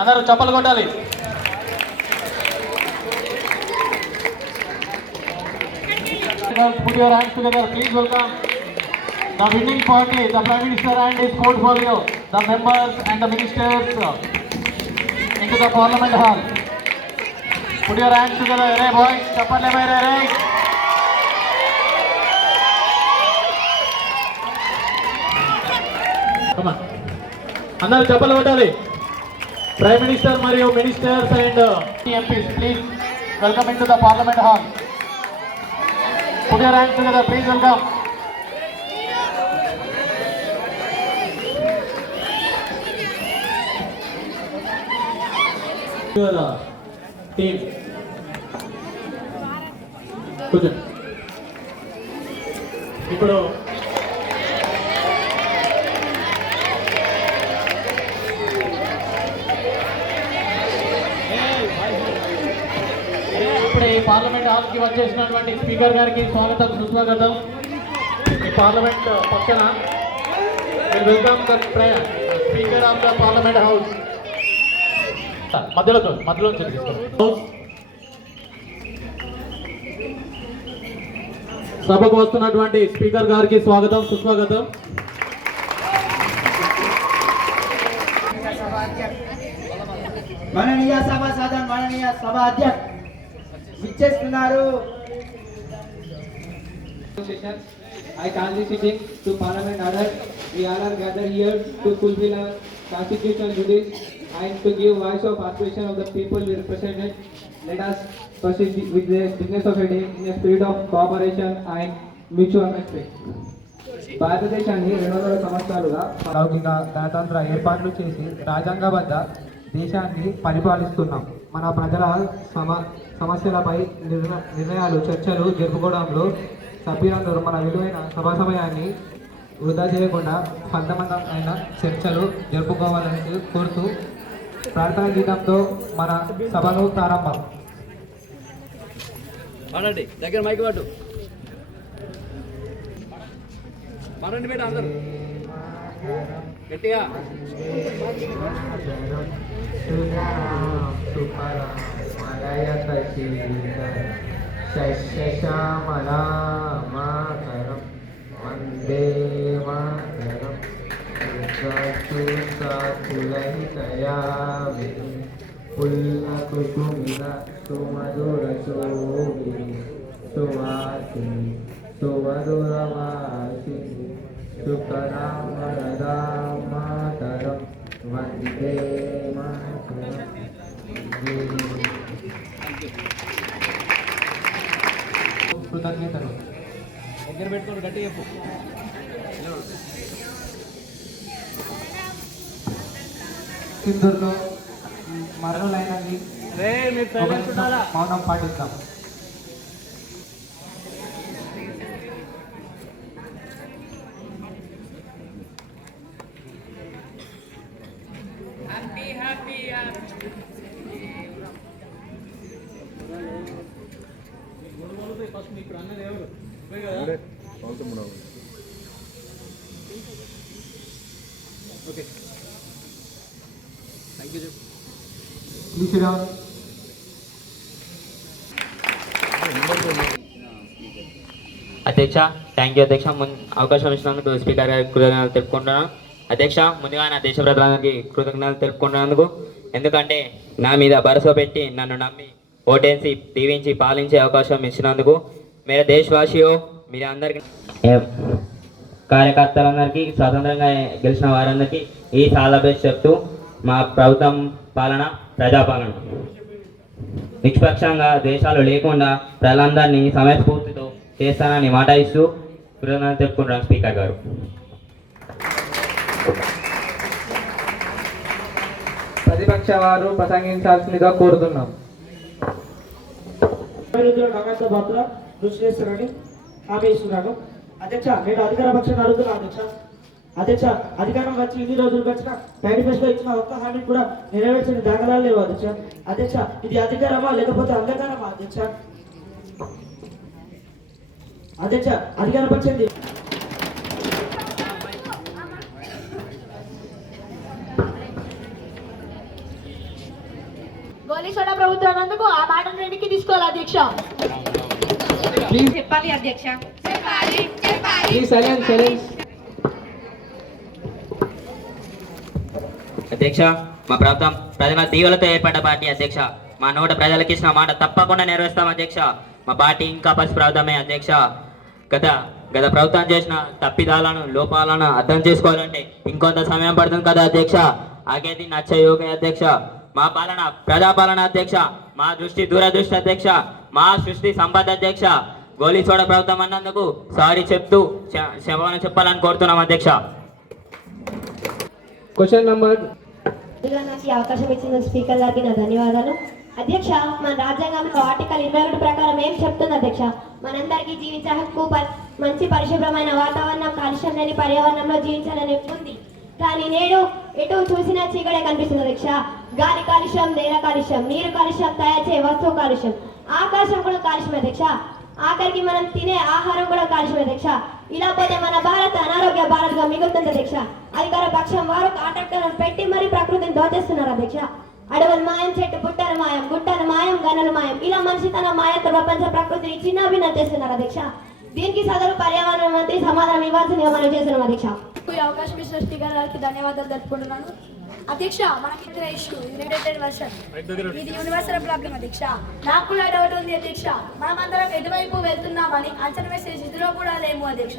అందరూ చప్పలు కొట్టాలి. Put your hands together. Please welcome the winning party, the Prime Minister and his portfolio, the members and the ministers into the Parliament Hall. Put your hands together. Hey boys, chappal mere hey. Come on. అందరూ చప్పలు కొట్టాలి. Prime Minister మరియు ministers and MPs, please welcome into the Parliament Hall. Put your hands together, please welcome. Your team. Good. ఇప్పుడు ఈ parliament hall కి వచ్చేసినటువంటి speaker గారికి స్వాగతం సుస్వాగతం. ఈ పార్లమెంట్ పక్కన welcome the speaker of the parliament house. మధ్యలో సభకు వస్తున్నటువంటి స్పీకర్ గారికి స్వాగతం సుస్వాగతం. మాననీయ సభ సాధన మాననీయ సభ అధ్యక్ష విచ్చేస్తున్నారు. I kindly sitting to Parliament order. We all are gathered here to fulfill our constitutional duties and to give voice of aspiration of the people we represented. Let us proceed with the business of a day in a spirit of cooperation and mutual respect. భారతదేశాన్ని 200 సంవత్సరాలుగా లౌకిక గణతంత్ర ఏర్పాట్లు చేసి రాజ్యాంగబద్ధ దేశాన్ని పరిపాలిస్తున్నాం. మన ప్రజల సమస్యలపై నిర్ణయాలు చర్చలు జరుపుకోవడంలో సభ్యులందరూ మన విలువైన సభా సమయాన్ని వృధా చేయకుండా ఫలవంతమైన చర్చలు జరుపుకోవాలని కోరుతూ ప్రార్థన గీతంతో మన సభను ప్రారంభం. దగ్గర మైక్ పట్టు మారండి బేట అందరూ గట్టిగా. శశ్యశ్యామలామాతరం వందే మాతరం పులహితయామి పుల్లకుకుమిద సుమధురశోభిని సువాసిని సుమధురవాసిని సుకరాం వరదాం మాతరం వందే మాతరం. కృతజ్ఞతలు. దగ్గర పెట్టుకోండి గట్టి చెప్పు. సింధూర్లో మరణులైనది మౌనం పాటిస్తాం. Okay thank you. అధ్యక్ష థ్యాంక్ యూ అధ్యక్ష. అవకాశం ఇచ్చినందుకు స్పీకర్ గారికి కృతజ్ఞతలు తెలుపుకుంటున్నాను. అధ్యక్ష ముందుగా నా దేశ ప్రజలందరికీ కృతజ్ఞతలు తెలుపుకుంటున్నందుకు. ఎందుకంటే నా మీద భరోసా పెట్టి నన్ను నమ్మి ఓటేసి దీవించి పాలించే అవకాశం ఇచ్చినందుకు. మీరు దేశవాసియో మీరు అందరికీ కార్యకర్తలందరికీ స్వతంత్రంగా గెలిచిన వారందరికీ ఈ చాలా బెస్ట్ చెప్తూ మా ప్రభుత్వం పాలన ప్రజాపాలన నిష్పక్షంగా దేశాలు లేకుండా ప్రజలందరినీ సమయస్ఫూర్తితో చేస్తానని మాట ఇస్తూ కృతజ్ఞతలు చెప్పుకుంటున్నాను స్పీకర్ గారు. ప్రతిపక్ష వారు ప్రసంగించాల్సిందిగా కోరుతున్నాం. కృషి చేస్తున్నారని హామీ ఇస్తున్నాను. అధ్యక్ష నేను అధికార పక్షాన్ని అడుగుతున్నాను. అధ్యక్ష అధికారం వచ్చి ఇన్ని రోజులకు వచ్చిన మేనిఫెస్టో ఇచ్చిన ఒక్క హామీ కూడా నెరవేర్చిన దాఖలాలు లేవు అధ్యక్ష. అధ్యక్ష ఇది అధికారమా లేకపోతే అంధకారమా అధ్యక్ష? అధ్యక్ష అధికార పక్షం గోలీసోడ ప్రభుత్వం అందుకు ఆ మాటను వెనక్కి తీసుకోవాలి అధ్యక్ష. చెప్పాలి అధ్యక్ష. Please silence. అధ్యక్ష, మా ప్రభుత్వం ప్రజల దీవులతో ఏర్పడ్డ పార్టీ అధ్యక్ష. మా నోట ప్రజలకు ఇచ్చిన మాట తప్పకుండా నెరవేరుస్తాం అధ్యక్ష. మా పార్టీ ఇంకా పసి ప్రభుత్వమే అధ్యక్ష. గత ప్రభుత్వం చేసిన తప్పిదాలను లోపాలను అర్థం చేసుకోవాలంటే ఇంకొంత సమయం పడుతుంది కదా అధ్యక్ష. ఆగేది నచ్చయోగ అధ్యక్ష. మా పాలన ప్రజాపాలన అధ్యక్ష. మా దృష్టి దూరదృష్టి అధ్యక్ష. మా సృష్టి సంపద అధ్యక్ష. గోలీచోడ ప్రభుత్వం అన్నందుకు సారీ చెప్తూ క్షమాపణ చెప్పాలని కోరుతున్నాం అధ్యక్ష. Question number నాకు ఈ అవకాశం ఇచ్చిన స్పీకర్ గారికి నా ధన్యవాదాలు. అధ్యక్ష, మన రాజ్యాంగంలో ఆర్టికల్ 21 ప్రకారం ఏం చెప్తుంది అధ్యక్ష? మనందరికీ జీవించే హక్కు, మంచి పరిశుభ్రమైన వాతావరణం, కాలుష్యం లేని పర్యావరణంలో జీవించాలని ఉంది. కానీ నేడు ఎటు చూసినా చీకడే కనిపిస్తుంది అధ్యక్ష. గాలి కాలుష్యం, నేల కాలుష్యం, నీరు కాలుష్యం, తయారు చేసే వస్తువు కాలుష్యం, ఆకాశం కూడా కాలుష్యం అధ్యక్ష. ఆఖరికి మనం తినే ఆహారం కూడా కాలుష్యం అధ్యక్ష. ఇలా పోతే మన భారత్ అనారోగ్య భారత్గా మిగులుతుంది అధ్యక్ష. అధికార పక్షం వారు కాంట్రాక్టర్లను పెట్టి మరీ ప్రకృతిని దోచేస్తున్నారు అధ్యక్ష. అడవులు మాయం, చెట్టు పుట్టలు మాయం, గుట్టలు మాయం, గనులు మాయం, ఇలా మనిషి తన మాయతో ప్రపంచ ప్రకృతిని చిన్నాభిన్నం చేస్తున్నారు అధ్యక్ష. దీనికి సదరు పర్యావరణ మంత్రి సమాధానం ఇవ్వాల్సిందిగా మనం చేస్తున్నాం అధ్యక్ష. ఈ అవకాశం ఇచ్చిన స్పీకర్ గారికి ధన్యవాదాలు తెలుపుకుంటున్నాను. అధ్యక్ష, మనకి ఇచ్చిన ఇష్యూ రిలేటెడ్ వర్షన్ ఇది యూనివర్సల్ ప్రాబ్లం అధ్యక్ష. నాకు కూడా డౌట్ ఉంది అధ్యక్ష. మనం అందరం ఎటువైపు వెళ్తున్నామని అంచనా వేసే స్థితిలో కూడా లేము అధ్యక్ష.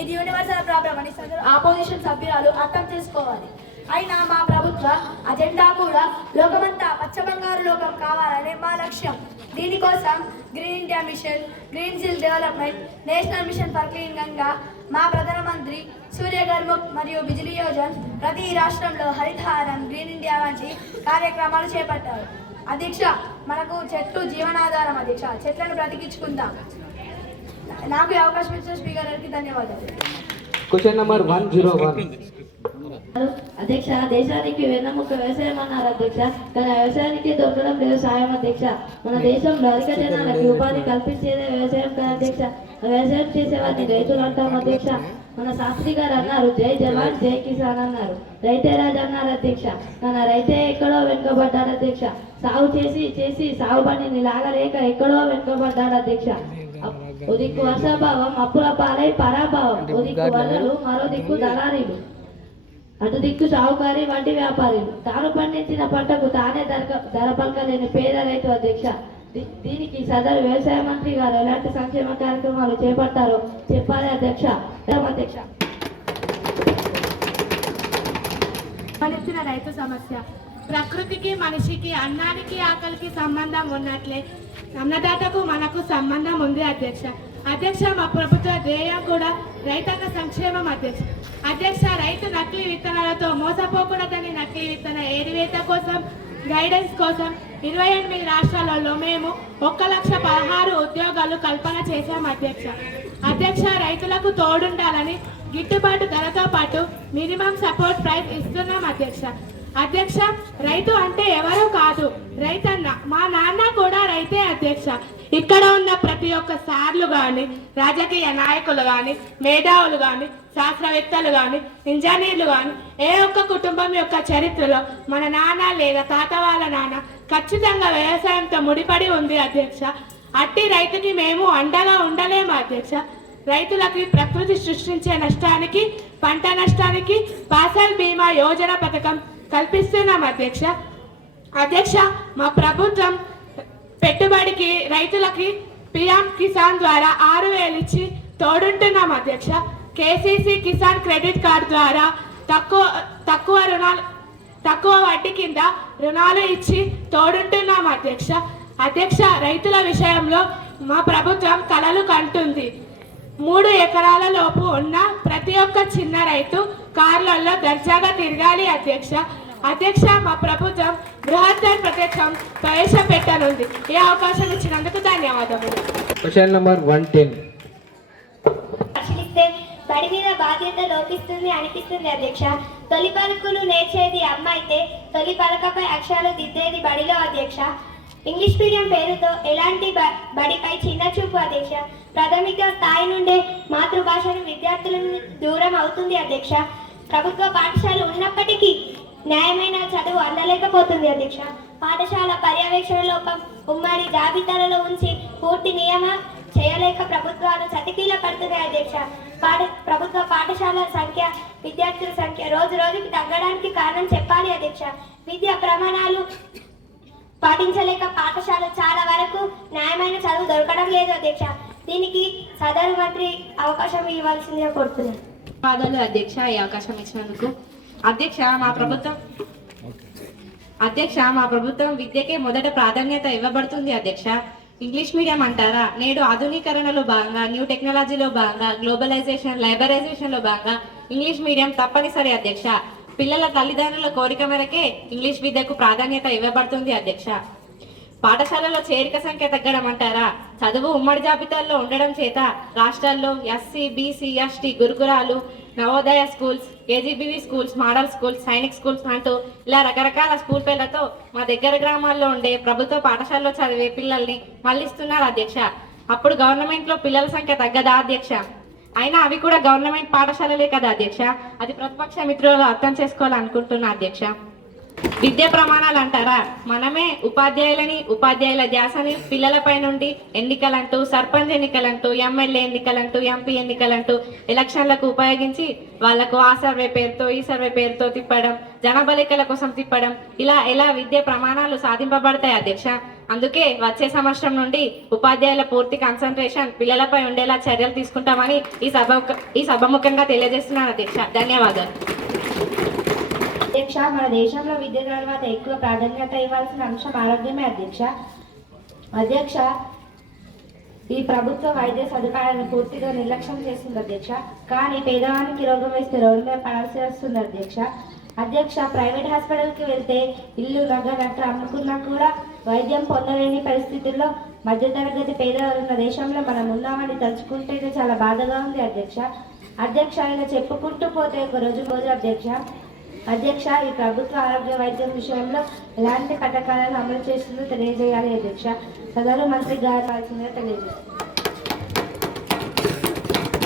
ఇది యూనివర్సల్ ప్రాబ్లం అని ఆపోజిషన్ సభ్యురాలు అర్థం చేసుకోవాలి. అయినా మా ప్రభుత్వ అజెండా కూడా లోకమంతా పచ్చ బంగారు లోకం కావాలనే మా లక్ష్యం. దీనికోసం green India mission, green skill development, national mission for clean Ganga, మా ప్రధానమంత్రి సూర్య ఘర్ముఖ్ మరియు బిజిలీ యోజన్ ప్రతి రాష్ట్రంలో హరితహారం, గ్రీన్ ఇండియా వంటి కార్యక్రమాలు చేపట్టారు అధ్యక్ష. మనకు చెట్లు జీవనాధారం అధ్యక్ష. చెట్లను బ్రతికించుకుందాం. నాకు ఈ అవకాశం ఇచ్చిన స్పీకర్ గారికి ధన్యవాదాలు. Question number 101. అధ్యక్ష, దేశానికి వెన్నెముక వ్యవసాయం అన్నారు అధ్యక్ష. కానీ వ్యవసాయానికి దొరకడం లేదు సాయం అధ్యక్ష. మన దేశంలో అధిక జనాలకి ఉపాధి కల్పించేదే వ్యవసాయం కదా అధ్యక్ష. వ్యవసాయం చేసేవారిని రైతులు అంటాం అధ్యక్ష. మన శాస్త్రి గారు అన్నారు, జై జవాన్ జై కిసాన్ అన్నారు. రైతే రాజు అన్నారు అధ్యక్ష. కానీ రైతే ఎక్కడో వెనుకబడ్డాడు అధ్యక్ష. సాగు చేసి సాగు పనిని లాగలేక ఎక్కడో వెనుకబడ్డాడు అధ్యక్ష. ఓ దిక్కు వర్షాభావం, అప్పుల పాలై పరాభావం. ఓ దిక్కు వలలు, మరో దిక్కు దళారీలు, అటు దిక్కు సాహుకారి వంటి వ్యాపారులు. తాను పండించిన పంటకు తానే ధర పలకలేని పేద రైతు అధ్యక్ష. దీనికి సదరు వ్యవసాయ మంత్రి గారు ఎలాంటి సంక్షేమ కార్యక్రమాలు చేపట్టారో చెప్పాలి అధ్యక్ష. అధ్యక్ష, రైతు సమస్య ప్రకృతికి, మనిషికి, అన్నానికి, ఆకలికి సంబంధం ఉన్నట్లే అన్నదాతకు మనకు సంబంధం ఉంది అధ్యక్ష. అధ్యక్ష, మా ప్రభుత్వ ధ్యేయం కూడా రైతాంగ సంక్షేమం అధ్యక్ష. అధ్యక్ష, రైతు నకిలీ విత్తనాలతో మోసపోకూడదని నకిలీ విత్తన ఏరివేత కోసం, గైడెన్స్ కోసం 28 రాష్ట్రాలలో మేము 1,16,000 ఉద్యోగాలు కల్పన చేశాం అధ్యక్ష. అధ్యక్ష, రైతులకు తోడుండాలని గిట్టుబాటు ధరతో పాటు మినిమం సపోర్ట్ ప్రైస్ ఇస్తున్నాం అధ్యక్ష. అధ్యక్ష, రైతు అంటే ఎవరో కాదు, రైతన్న. మా నాన్న కూడా రైతే అధ్యక్ష. ఇక్కడ ఉన్న ప్రతి ఒక్క సార్లు కానీ, రాజకీయ నాయకులు కానీ, మేధావులు కానీ, శాస్త్రవేత్తలు కానీ, ఇంజనీర్లు కానీ, ఏ ఒక్క కుటుంబం యొక్క చరిత్రలో మన నాన్న లేదా తాత వాళ్ళ నాన్న ఖచ్చితంగా వ్యవసాయంతో ముడిపడి ఉంది అధ్యక్ష. అట్టి రైతుకి మేము అండగా ఉండలేము అధ్యక్ష. రైతులకి ప్రకృతి సృష్టించే నష్టానికి, పంట నష్టానికి ఫసల్ బీమా యోజన పథకం కల్పిస్తున్నాం అధ్యక్ష. అధ్యక్ష, మా ప్రభుత్వం పెట్టుబడికి రైతులకి పిఎం కిసాన్ ద్వారా 6,000 ఇచ్చి తోడుంటున్నాం అధ్యక్ష. కేసీసీ కిసాన్ క్రెడిట్ కార్డు ద్వారా తక్కువ వడ్డీ కింద రుణాలు ఇచ్చి తోడుంటున్నాం అధ్యక్ష. అధ్యక్ష, రైతుల విషయంలో మా ప్రభుత్వం కలలు కంటుంది. 3 ఎకరాల లోపు ఉన్న ప్రతి ఒక్క చిన్న రైతు కార్లలో దర్జాగా తిరగాలి అధ్యక్ష. అధ్యక్ష, మా ప్రభుత్వం బృహత్తర పథకం ప్రవేశపెట్టనుంది. ఈ అవకాశం ఇచ్చినందుకు ధన్యవాదములు. Question number 110. పరిశీలిస్తే బడి మీద బాధ్యత లోపిస్తుంది అనిపిస్తుంది అధ్యక్ష. తొలి పలుకులు నేర్చేది అమ్మ అయితే తొలి పలకపై అక్షరాలు దిద్దేది బడిలో అధ్యక్ష. ఇంగ్లీష్ మీడియం పేరుతో ఎలాంటి బడిపై చిన్న చూపు అధ్యక్ష. ప్రాథమిక స్థాయి నుండే మాతృభాషను విద్యార్థులను దూరం అవుతుంది అధ్యక్ష. ప్రభుత్వ పాఠశాలలు ఉన్నప్పటికీ న్యాయమైన చదువు అందలేకపోతుంది అధ్యక్ష. పాఠశాల పర్యవేక్షణ లోపం ఉమ్మడి జాబితాలలో ఉంచి పూర్తి నియమ చేయలేక ప్రభుత్వాలు చతికీల పడుతున్నాయి అధ్యక్ష. ప్రభుత్వ పాఠశాలల సంఖ్య, విద్యార్థుల సంఖ్య రోజు రోజుకి తగ్గడానికి కారణం చెప్పాలి అధ్యక్ష. విద్యా ప్రమాణాలు పాటించలేక పాఠశాల చాలా వరకు న్యాయమైన చదువు దొరకడం లేదు అధ్యక్ష. దీనికి సదరు మంత్రి అవకాశం ఇవ్వాల్సిందిగా కోరుతున్నాను. ధన్యవాదాలు అధ్యక్ష, ఈ అవకాశం ఇచ్చినందుకు. అధ్యక్ష మా ప్రభుత్వం విద్యకే మొదట ప్రాధాన్యత ఇవ్వబడుతుంది అధ్యక్ష. ఇంగ్లీష్ మీడియం అంటారా? నేడు ఆధునీకరణలో భాగంగా, న్యూ టెక్నాలజీలో భాగంగా, గ్లోబలైజేషన్, లైబరైజేషన్లో భాగంగా ఇంగ్లీష్ మీడియం తప్పనిసరి అధ్యక్ష. పిల్లల తల్లిదండ్రుల కోరిక మేరకే ఇంగ్లీష్ విద్యకు ప్రాధాన్యత ఇవ్వబడుతుంది అధ్యక్ష. పాఠశాలలో చేరిక సంఖ్య తగ్గడం అంటారా? చదువు ఉమ్మడి జాబితాల్లో ఉండడం చేత రాష్ట్రాల్లో ఎస్సీ, బీసీ, ఎస్టీ గురుకులాలు, Navodaya schools, KGBV schools, model schools, Sainik schools అంటూ ఇలా రకరకాల స్కూల్ పేర్లతో మా దగ్గర గ్రామాల్లో ఉండే ప్రభుత్వ పాఠశాలలో చదివే పిల్లల్ని మళ్ళిస్తున్నారు అధ్యక్ష. అప్పుడు గవర్నమెంట్లో పిల్లల సంఖ్య తగ్గదా అధ్యక్ష? అయినా అవి కూడా గవర్నమెంట్ పాఠశాలలే కదా అధ్యక్ష. అది ప్రతిపక్ష మిత్రులు అర్థం చేసుకోవాలనుకుంటున్నా అధ్యక్ష. విద్యా ప్రమాణాలు అంటారా? మనమే ఉపాధ్యాయుల ధ్యాసని పిల్లలపై నుండి ఎన్నికలంటూ, సర్పంచ్ ఎన్నికలంటూ, ఎమ్మెల్యే ఎన్నికలంటూ, ఎంపీ ఎన్నికలంటూ ఎలక్షన్లకు ఉపయోగించి వాళ్లకు ఆ సర్వే పేరుతో ఈ సర్వే పేరుతో తిప్పడం, జనబలికల కోసం తిప్పడం, ఇలా విద్యా ప్రమాణాలు సాధింపబడతాయి అధ్యక్ష. అందుకే వచ్చే సంవత్సరం నుండి ఉపాధ్యాయుల పూర్తి కాన్సన్ట్రేషన్ పిల్లలపై ఉండేలా చర్యలు తీసుకుంటామని ఈ సభముఖంగా తెలియజేస్తున్నాను అధ్యక్ష. ధన్యవాదాలు అధ్యక్ష. మన దేశంలో విద్య తర్వాత ఎక్కువ ప్రాధాన్యత ఇవ్వాల్సిన అంశం ఆరోగ్యమే అధ్యక్ష. ఈ ప్రభుత్వ వైద్య సదుపాయాలను పూర్తిగా నిర్లక్ష్యం చేస్తుంది అధ్యక్ష. కానీ పేదవానికి రోగం వేస్తే రోడ్డు మీద పడాల్సి వస్తుంది అధ్యక్ష. ప్రైవేట్ హాస్పిటల్కి వెళ్తే ఇల్లు, నగలు అమ్ముకున్నా కూడా వైద్యం పొందలేని పరిస్థితుల్లో మధ్యతరగతి పేదవారు ఉన్న దేశంలో మనం ఉన్నామని తలుచుకుంటేనే చాలా బాధగా ఉంది అధ్యక్ష. ఆయన చెప్పుకుంటూ పోతే ఒక రోజు అధ్యక్ష. ఈ ప్రభుత్వ ఆరోగ్య వైద్యం విషయంలో ఎలాంటి పథకాలను అమలు చేస్తుందో తెలియజేయాలి అధ్యక్ష. సదరు మంత్రి గారు తెలియజేస్తారు.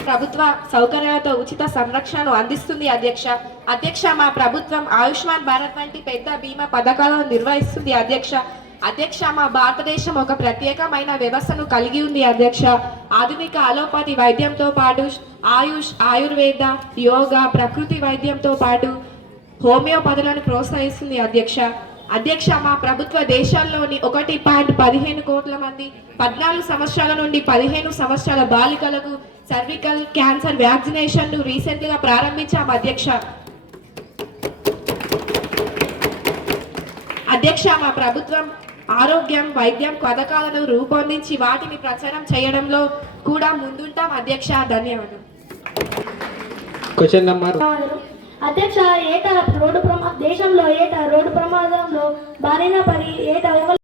ప్రభుత్వ సౌకర్యాలతో ఉచిత సంరక్షణను అందిస్తుంది అధ్యక్ష. మా ప్రభుత్వం ఆయుష్మాన్ భారత్ వంటి పెద్ద బీమా పథకాలను నిర్వహిస్తుంది అధ్యక్ష. మా భారతదేశం ఒక ప్రత్యేకమైన వ్యవస్థను కలిగి ఉంది అధ్యక్ష. ఆధునిక అలోపతి వైద్యంతో పాటు ఆయుర్వేద, యోగా, ప్రకృతి వైద్యంతో పాటు హోమియోపతులను ప్రోత్సహిస్తుంది అధ్యక్ష. మా ప్రభుత్వ దేశాల్లోని 1.15 కోట్ల మంది 14 సంవత్సరాల నుండి 15 సంవత్సరాల బాలికలకు సర్వికల్ క్యాన్సర్ వ్యాక్సినేషన్ను రీసెంట్గా ప్రారంభించాం అధ్యక్ష. మా ప్రభుత్వం ఆరోగ్యం, వైద్యం పథకాలను రూపొందించి వాటిని ప్రచారం చేయడంలో కూడా ముందుంటాం అధ్యక్ష. ధన్యవాదాలు. క్వశ్చన్ నెంబర్ అధ్యక్ష. దేశంలో ఏటా రోడ్డు ప్రమాదంలో బారిన పడి